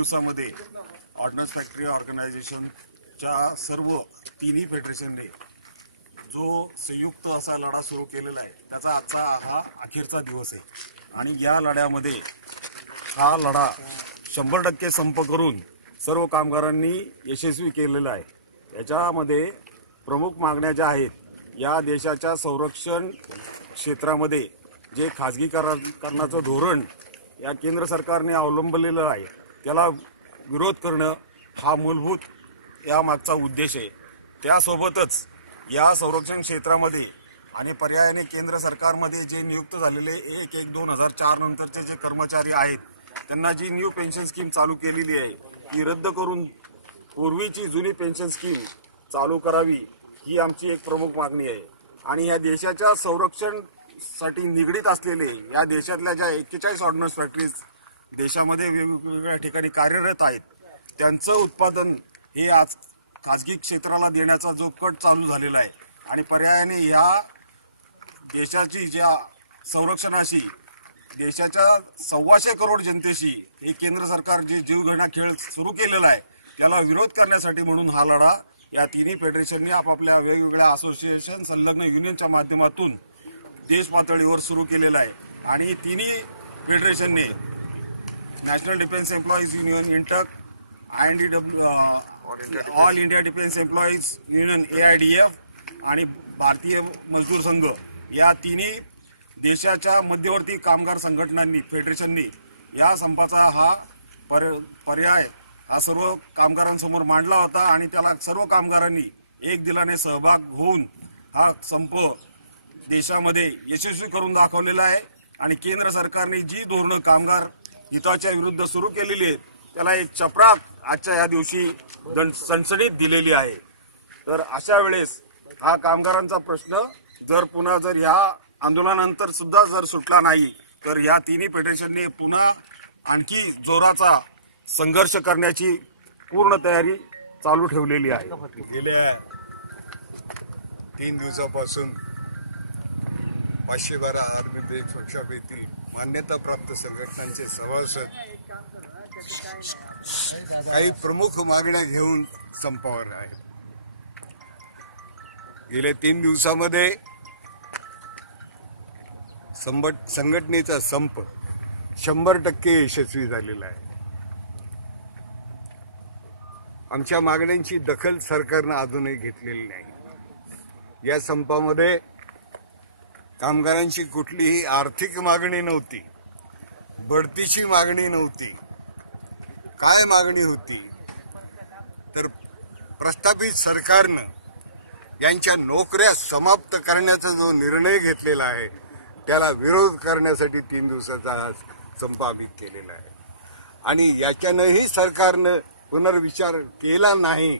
दिवसामध्ये ordnance factory ऑर्गनायझेशनच्या सर्व तिन्ही फेडरेशनने जो संयुक्त असा लढा सुरू केलेला आहे त्याचा आजचा हा अखेरचा दिवस आहे. आणि या लढ्यामध्ये हा लढा शंभर टक्के संप करून सर्व कामगारांनी यशस्वी केलेला आहे. याच्यामध्ये प्रमुख मागण्या ज्या आहेत या देशाच्या संरक्षण क्षेत्रामध्ये जे खाजगीकरणाचं धोरण या केंद्र सरकारने अवलंबलेलं आहे त्याला विरोध करणं हा मूलभूत यामागचा उद्देश आहे. त्यासोबतच या संरक्षण क्षेत्रामध्ये आणि पर्यायाने केंद्र सरकारमध्ये जे नियुक्त झालेले एक एक दोन हजार चार नंतरचे जे कर्मचारी आहेत त्यांना जी न्यू पेन्शन स्कीम चालू केलेली आहे ती रद्द करून पूर्वीची जुनी पेन्शन स्कीम चालू करावी ही आमची एक प्रमुख मागणी आहे. आणि या देशाच्या संरक्षणसाठी निगडीत असलेले या देशातल्या ज्या एक्केचाळीस ऑर्डनन्स फॅक्टरीज देशामध्ये वेगवेगळ्या ठिकाणी कार्यरत आहेत त्यांचं उत्पादन हे आज खाजगी क्षेत्राला देण्याचा जो कट चालू झालेला आहे. आणि पर्यायाने या देशाची ज्या संरक्षणाशी देशाच्या सव्वाशे करोड जनतेशी हे केंद्र सरकार जे जीवघेणा खेळ सुरू केलेला आहे त्याला विरोध करण्यासाठी म्हणून हा लढा या तिन्ही फेडरेशनने आपापल्या वेगवेगळ्या असोसिएशन संलग्न युनियनच्या माध्यमातून देश पातळीवर सुरू केलेला आहे. आणि तिन्ही फेडरेशनने national defence employees union INTUC I N D W all India defence employees union A I D F आणि भारतीय मजदूर संघ. या तिन्ही देशाच्या मध्यवर्ती कामगार संघटनांनी फेडरेशननी या संपाचा हा पर पर्याय हा सर्व कामगारांसमोर मांडला होता आणि त्याला सर्व कामगारांनी एक दिलाने सहभाग होऊन हा संप देशामध्ये यशस्वी करून दाखवलेला आहे. आणि केंद्र सरकारने जी धोरणं कामगार हिताच्या विरुद्ध सुरू केलेली आहेत त्याला एक चपराक आजच्या या दिवशी सणसणीत दिलेली आहे. तर अशा वेळेस हा कामगारांचा प्रश्न जर पुन्हा जर या आंदोलनानंतर सुद्धा जर सुटला नाही तर या तिन्ही फेडरेशनने पुन्हा आणखी जोराचा संघर्ष करण्याची पूर्ण तयारी चालू ठेवलेली आहे. गेल्या तीन दिवसापासून पाचशे बारा आर्मी बेस येथील मान्यताप्राप्त संघटनांचे सभासद. काही प्रमुख मागण्या घेऊन संपावर आहेत. गेल्या तीन दिवसामध्ये संबट संघटनेचा संप शंभर टक्के यशस्वी झालेला आहे. आमच्या मागण्यांची दखल सरकारनं अजूनही घेतलेली नाही. या संपामध्ये कामगारांची कुठलीही आर्थिक मागणी नव्हती. बढतीची मागणी नव्हती. काय मागणी होती? तर प्रस्थापित सरकारनं यांच्या नोकऱ्या समाप्त करण्याचा जो निर्णय घेतलेला आहे त्याला विरोध करण्यासाठी तीन दिवसाचा हा संप आम्ही केलेला आहे. आणि याच्यानंही सरकारनं पुनर्विचार केला नाही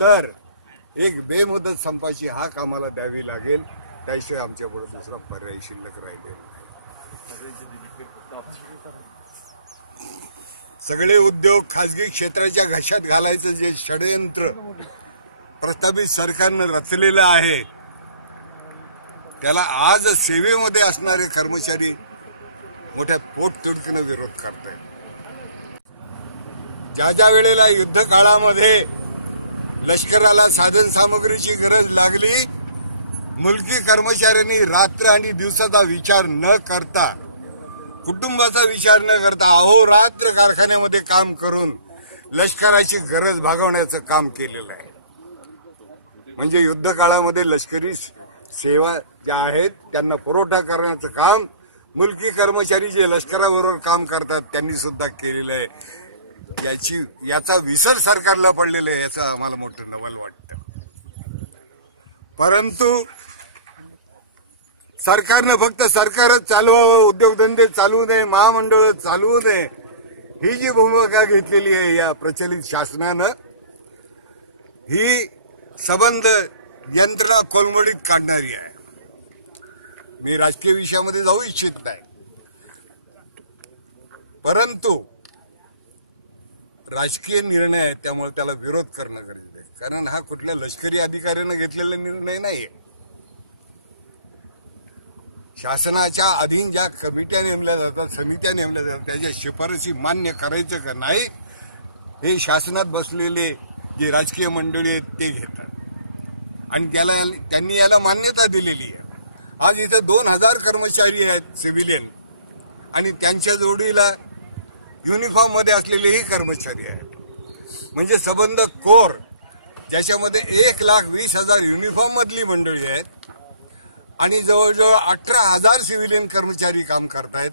तर एक बेमुदत संपाची हाक आम्हाला द्यावी लागेल. त्याशिवाय आमच्यापुढे दुसरा पर्याय शिल्लक राहिले सगळे उद्योग खाजगी क्षेत्राच्या घशात घालायचं जे षडयंत्र प्रस्तावित सरकारनं रचलेलं आहे त्याला आज सेवेमध्ये असणारे कर्मचारी मोठ्या पोटतडकीनं विरोध करत आहेत ज्या ज्या वेळेला युद्ध काळामध्ये लष्कराला साधन सामग्रीची गरज लागली मुलगी कर्मचाऱ्यांनी रात्र आणि दिवसाचा विचार न करता कुटुंबाचा विचार न करता अहोरात्र कारखान्यामध्ये काम करून लष्कराची गरज भागवण्याचं काम केलेलं आहे. म्हणजे युद्ध काळामध्ये लष्करी सेवा ज्या आहेत त्यांना पुरवठा करण्याचं काम मुलकी कर्मचारी जे लष्कराबरोबर काम करतात त्यांनी सुद्धा केलेलं आहे. याची याचा विसर सरकारला पडलेला आहे याचं आम्हाला मोठं नवल वाटतं. परंतु सरकारनं फक्त सरकारच चालवावं उद्योगधंदे चालवू नये महामंडळ चालवू नये ही जी भूमिका घेतलेली आहे या प्रचलित शासनानं ही संबंध यंत्रणा कोलमडीत काढणारी आहे. मी राजकीय विषयामध्ये जाऊ इच्छित नाही. परंतु राजकीय निर्णय आहे त्यामुळे त्याला विरोध करणं गरजेचं आहे. कारण हा कुठल्या लष्करी अधिकाऱ्यानं घेतलेला निर्णय नाहीये. शासनाच्या अधीन ज्या कमिट्या नेमल्या जातात समित्या नेमल्या जातात त्याच्या शिफारसी मान्य करायचं का नाही हे शासनात बसलेले जे राजकीय मंडळी आहेत ते घेतात. आणि त्याला त्यांनी याला मान्यता दिलेली आहे. आज इथं दोन हजार कर्मचारी आहेत सिव्हिलियन आणि त्यांच्या जोडीला युनिफॉर्ममध्ये असलेलेही कर्मचारी आहेत. म्हणजे सबंध कोर ज्याच्यामध्ये एक लाख वीस हजार युनिफॉर्म मधली मंडळी आहेत आणि जवळजवळ अठरा हजार सिव्हिलियन कर्मचारी काम करतायत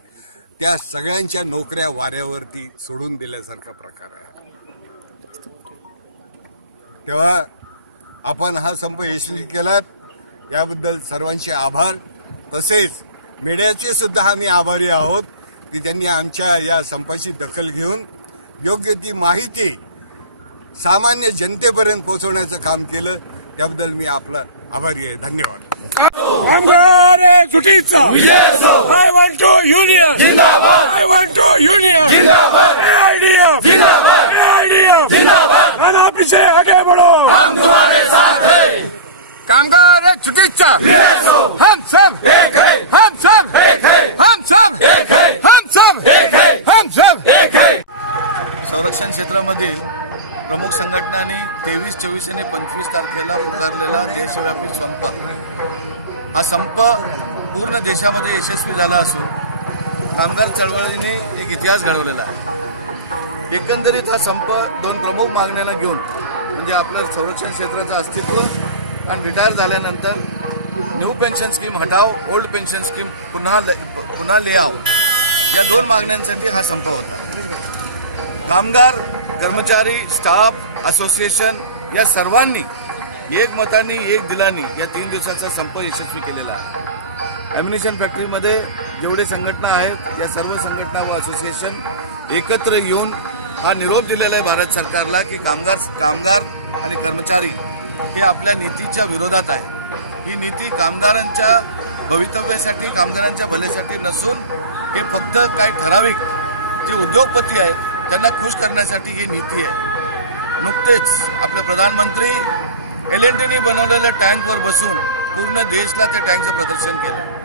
त्या सगळ्यांच्या नोकऱ्या वाऱ्यावरती सोडून दिल्यासारखा प्रकार आहे. तेव्हा आपण हा संप यशस्वी केलात. याबद्दल सर्वांचे आभार. तसेच मीडियाचे सुद्धा आम्ही आभारी आहोत की त्यांनी आमच्या या संपाची दखल घेऊन योग्य ती माहिती सामान्य जनतेपर्यंत पोहोचवण्याचं काम केलं. त्याबद्दल मी आपला आभारी आहे. धन्यवाद. कामगार सुटीचा. I want to union I want to union idea idea खाना पीछे आगे बढ़ो. कामगार छुट्टीचा हम सब. एक है. हम सब. एक है. हम सब. एक है. हम सब. एक है. हम सब. एक है. संरक्षण क्षेत्रामधील प्रमुख संघटनांनी तेवीस चोवीस आणि पंचवीस तारखेला पुकारलेला देशव्यापी संप. हा संप पूर्ण देशामध्ये यशस्वी झाला असून कामगार चळवळीने एक इतिहास घडवलेला आहे. एकंदरीत हा संप दोन प्रमुख मागण्याला घेऊन म्हणजे आपलं संरक्षण क्षेत्राचं अस्तित्व आणि रिटायर झाल्यानंतर न्यू पेन्शन स्कीम हटाव ओल्ड पेन्शन स्कीम पुन्हा ले- पुन्हा लेआव या दोन मागण्यांसाठी हा संप होता. कामगार कर्मचारी स्टाफ असोसिएशन या सर्वांनी एक मताने एक दिलानी या तीन दिवसाचा संप यशस्वी केलेला आहे. अम्युनिशन फॅक्टरीमध्ये जेवढे संघटना आहेत या सर्व संघटना व असोसिएशन एकत्र येऊन हा निरोप दिलेला आहे भारत सरकारला की कामगार कामगार आणि कर्मचारी हे आपल्या नीतीच्या विरोधात आहे. ही नीती कामगारांच्या भवितव्यासाठी कामगारांच्या भल्यासाठी नसून हे फक्त काही ठराविक जे उद्योगपती आहेत त्यांना खुश करण्यासाठी ही नीती आहे. नुकतेच आपले प्रधानमंत्री एल एन टीने बनवलेल्या टँकवर बसून पूर्ण देशला त्या टँकचं प्रदर्शन केलं.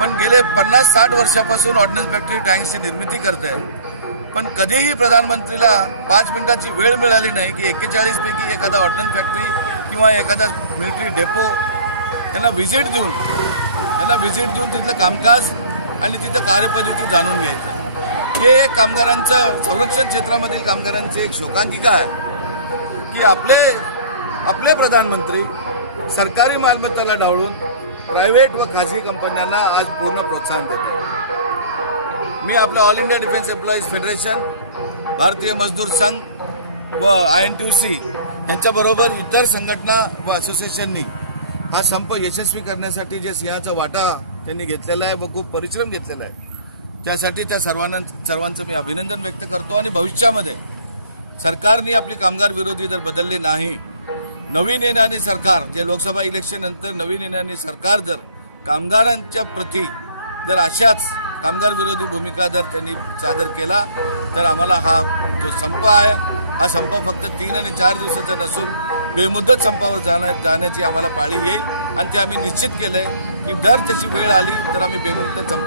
पण गेले पन्नास साठ वर्षापासून ऑर्डिनन्स फॅक्टरी टँकची निर्मिती करत आहे पण कधीही प्रधानमंत्रीला पाच मिनिटाची वेळ मिळाली नाही की एक्केचाळीस पैकी एखादा ऑर्डिनन्स फॅक्टरी किंवा एखादा मिलिटरी डेपो त्यांना व्हिजिट देऊन त्यांना व्हिजिट देऊन तिथलं कामकाज आणि तिथं कार्यपद्धती जाणून घ्यायचं. हे एक कामगारांचं संरक्षण क्षेत्रामधील कामगारांची एक शोकांकिका आहे. की आपले आपले प्रधानमंत्री सरकारी मालमत्ताला डावळून प्रायव्हेट व खाजगी कंपन्यांना आज पूर्ण प्रोत्साहन देत आहे मी आपलं all India defence employees federation Bharatiya Mazdoor Sangh व आय एन टी सी यांच्याबरोबर इतर संघटना व असोसिएशननी हा संप यशस्वी करण्यासाठी जे सिंहाचा वाटा त्यांनी घेतलेला आहे व खूप परिश्रम घेतलेला आहे त्यासाठी त्या सर्वांना सर्वांचं मी अभिनंदन व्यक्त करतो आणि भविष्यामध्ये सरकारने आपली कामगार विरोधी जर बदलले नाही नवीन येणारे सरकार जे लोकसभा इलेक्शन नंतर नवीन येणारे सरकार जर कामगारांच्या प्रती जर अशाच कामगार विरोधी भूमिका जर त्यांनी सादर केला तर आम्हाला हा जो संप आहे हा संप फक्त तीन आणि चार दिवसाचा नसून बेमुदत संपावर जाण्या जाण्याची आम्हाला पाळी येईल. आणि ते आम्ही निश्चित केलंय की दर त्याची वेळ आली तर आम्ही बेमुदत संप